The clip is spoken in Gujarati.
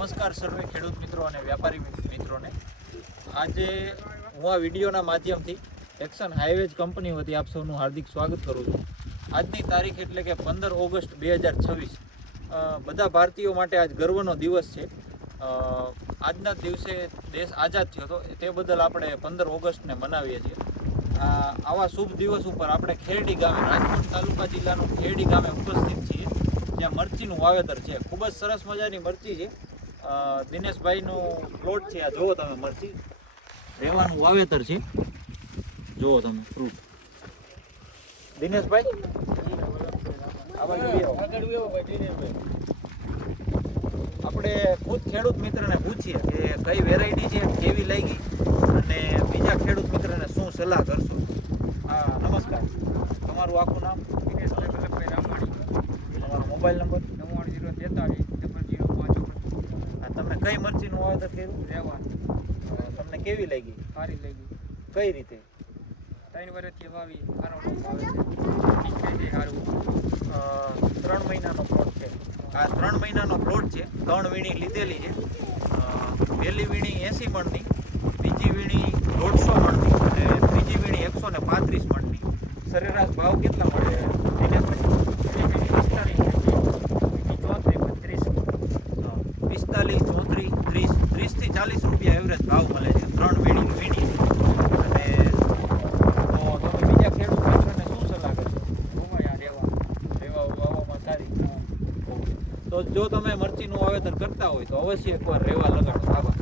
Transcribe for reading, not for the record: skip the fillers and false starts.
નમસ્કાર સર્વે ખેડૂત મિત્રો અને વ્યાપારી મિત્રોને. આજે હું આ વિડીયોના માધ્યમથી એક્શન હાઈવેજ કંપની વતી આપ સૌનું હાર્દિક સ્વાગત કરું છું. આજની તારીખ એટલે કે 15 ઓગસ્ટ 2026 બધા ભારતીયો માટે આજ ગર્વનો દિવસ છે. આજના દિવસે દેશ આઝાદ થયો હતો, તે બદલ આપણે 15 ઓગસ્ટને મનાવીએ છીએ. આવા શુભ દિવસ ઉપર આપણે ખેરડી ગામે, રાજકોટ તાલુકા જિલ્લાનું ખેરડી ગામે ઉપસ્થિત છીએ, જ્યાં મરચીનું વાવેતર છે. ખૂબ જ સરસ મજાની મરચી છે. દિનેશભાઈનું પ્લોટ છે. આ જુઓ તમે, મરચી રહેવાનું વાવેતર છે. જુઓ તમે ફ્રૂટ. દિનેશભાઈ આપણે ખુદ ખેડૂત મિત્રને પૂછીએ કે કઈ વેરાયટી છે, કેવી લાગી, અને બીજા ખેડૂત મિત્રને શું સલાહ કરશો. નમસ્કાર, તમારું આખું નામ? દિનેશભાઈ વલ્લભભાઈ રામાણી. તમારો મોબાઈલ નંબર? 994345. તમે કઈ મરચીનું વાવેતર કર્યું? રહેવાનું. તમને કેવી લાગી? સારી લાગી. કઈ રીતે? 3 વર્ષથી વાવી, સારો આવે છે. સારું 3 મહિનાનો પ્લોટ છે. આ 3 મહિનાનો પ્લોટ છે. 3 વીણી લીધેલી છે. પહેલી વીણી 80 મણની, બીજી વીણી 150 મણની અને ત્રીજી વીણી 135 મણની. સરેરાશ ભાવ કેટલા મળે દિનેશભાઈ? 45, 34, 30, 30થી 40 રૂપિયા એવરેજ ભાવ મળે છે 3 વીણી. અને તો તમે બીજા ખેડૂત મિત્રોને શું સલાહ કરશો? રહેવા વાવવામાં સારી. તો જો તમે મરચીનું વાવેતર કરતા હોય તો અવશ્ય એકવાર રહેવા લગાડો. આભાર.